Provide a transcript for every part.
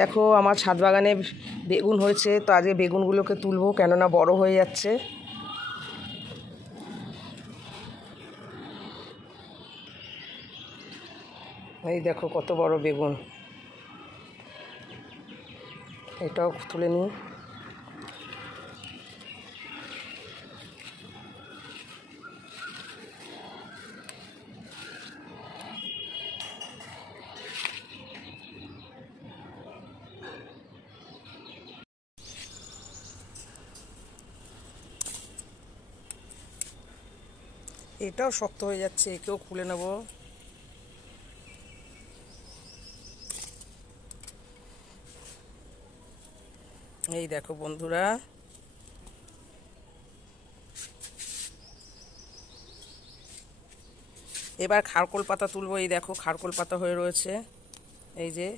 দেখো আমার ছাদ বাগানে বেগুন হয়েছে, তো আজকে বেগুনগুলোকে তুলবো, কেননা বড় হয়ে যাচ্ছে। এই দেখো কত বড় বেগুন, এটাও তুলে নিই। এটাও শক্ত হয়ে যাচ্ছে, একেও খুলে নেব। এই দেখো বন্ধুরা, এবার খারকোল পাতা তুলবো। এই দেখো খারকোল পাতা হয়ে রয়েছে, এই যে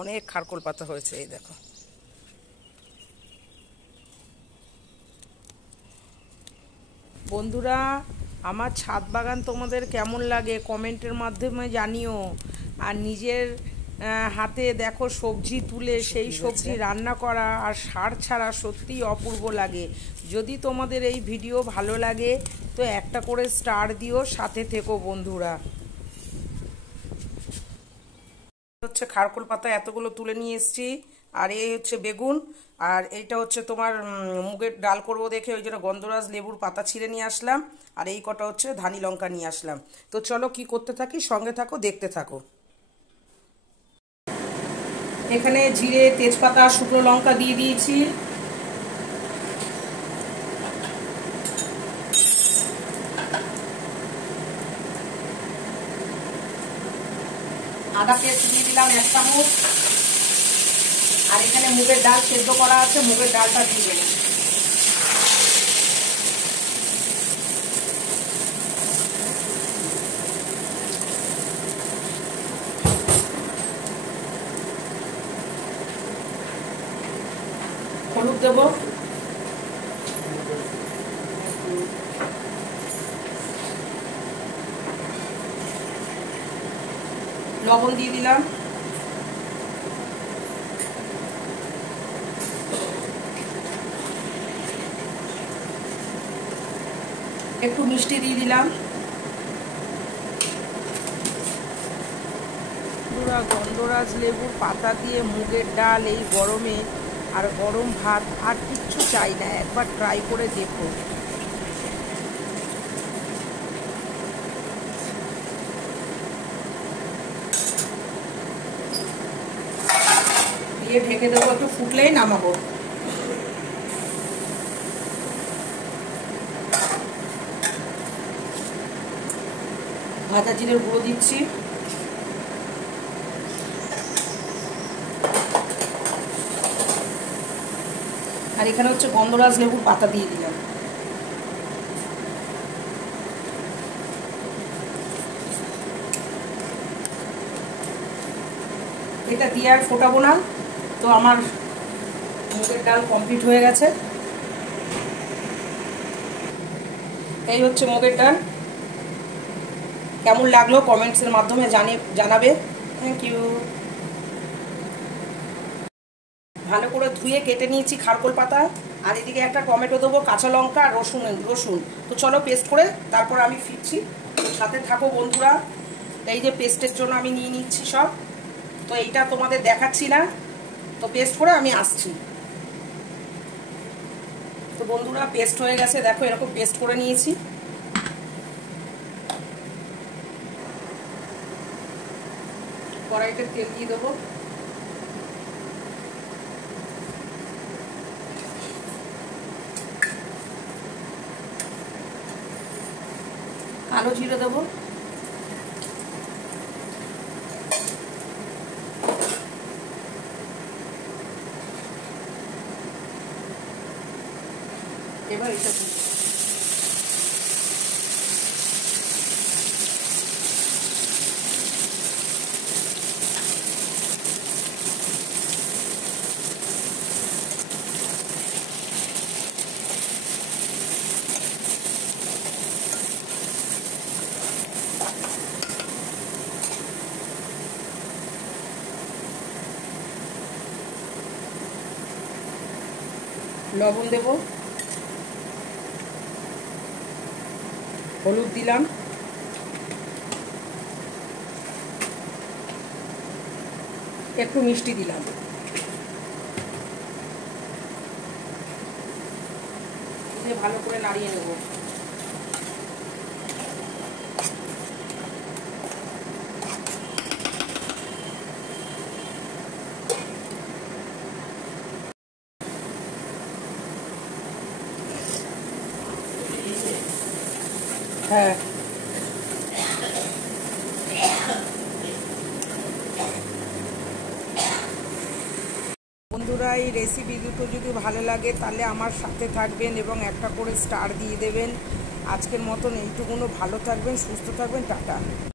অনেক খারকোল পাতা হয়েছে। এই দেখো বন্ধুরা, আমার ছাদ বাগান তোমাদের কেমন লাগে কমেন্টের মাধ্যমে জানিও। আর নিজের হাতে দেখো সবজি তুলে সেই সবজি রান্না করা আর সার ছাড়া সত্যিই অপূর্ব লাগে। যদি তোমাদের এই ভিডিও ভালো লাগে তো একটা করে স্টার দিও, সাথে থেকো বন্ধুরা। হচ্ছে খারকোল পাতা এতগুলো তুলে নিয়ে এসেছি, আর এই হচ্ছে বেগুন, আর এইটা হচ্ছে তোমার মুগের ডাল করবো দেখে ওই জন্য গন্ধরাজ লেবুর পাতা ছিঁড়ে নিয়ে আসলাম, আর এই কটা হচ্ছে ধানি লঙ্কা নিয়ে আসলাম। তো চলো কি করতে থাকি, সঙ্গে থাকো, দেখতে থাকো। এখানে জিরে, তেজপাতা, শুকনো লঙ্কা দিয়ে দিয়েছি। আদা পেস্ট দিয়ে দিলাম 1 চামচ, আর এখানে মুগের ডাল সেদ্ধ করা আছে, মুগের ডালটা দিয়ে দেবো। হলুদ দেবো, লবণ দিয়ে দিলাম, একটু মিষ্টি দিয়ে দিলাম। পুরা গন্ধরাজ লেবুর পাতা দিয়ে মুগের ডাল এই গরমে, আর গরম ভাত, আর কিচ্ছু চাই না, একবার ট্রাই করে দেখো। দিয়ে ঢেকে দেবো, একটু ফুটলেই নামাবো। ভাজা জিরের গুঁড়ো দিচ্ছি, আর এখানে হচ্ছে গন্ধরাজ লেবুর পাতা দিয়ে দিলাম। এটা দিয়ে আর ফোটাবো না, তো আমার মুগের ডাল কমপ্লিট হয়ে গেছে। এই হচ্ছে মুগের ডাল, কেমন লাগলো কমেন্টসের মাধ্যমে জানাবে। Thank you. ভালো করে ধুয়ে কেটে নিয়েছি খারকোল পাতা, আর এদিকে একটা টমেটো দেবো, কাঁচা লঙ্কা আর রসুন। তো চলো পেস্ট করে তারপর আমি ফিরছি, সাথে থাকো বন্ধুরা। এই যে পেস্টের জন্য আমি নিয়ে নিচ্ছি সব, তো এইটা তোমাদের দেখাচ্ছি না, তো পেস্ট করে আমি আসছি। তো বন্ধুরা পেস্ট হয়ে গেছে, দেখো এরকম পেস্ট করে নিয়েছি। কড়াইতে তেল দিয়ে দেবো, কালো জিরে দেবো, এবার এটা লবণ দেব, হলুদ দিলাম, একটু মিষ্টি দিলাম, দিয়ে ভালো করে নাড়িয়ে নেব। হ্যাঁ, বন্ধুরা এই রেসিপি দুটো যদি ভালো লাগে তাহলে আমার সাথে থাকবেন এবং একটা করে স্টার দিয়ে দেবেন। আজকের মতন এইটুকুনো, ভালো থাকবেন, সুস্থ থাকবেন, টাটা।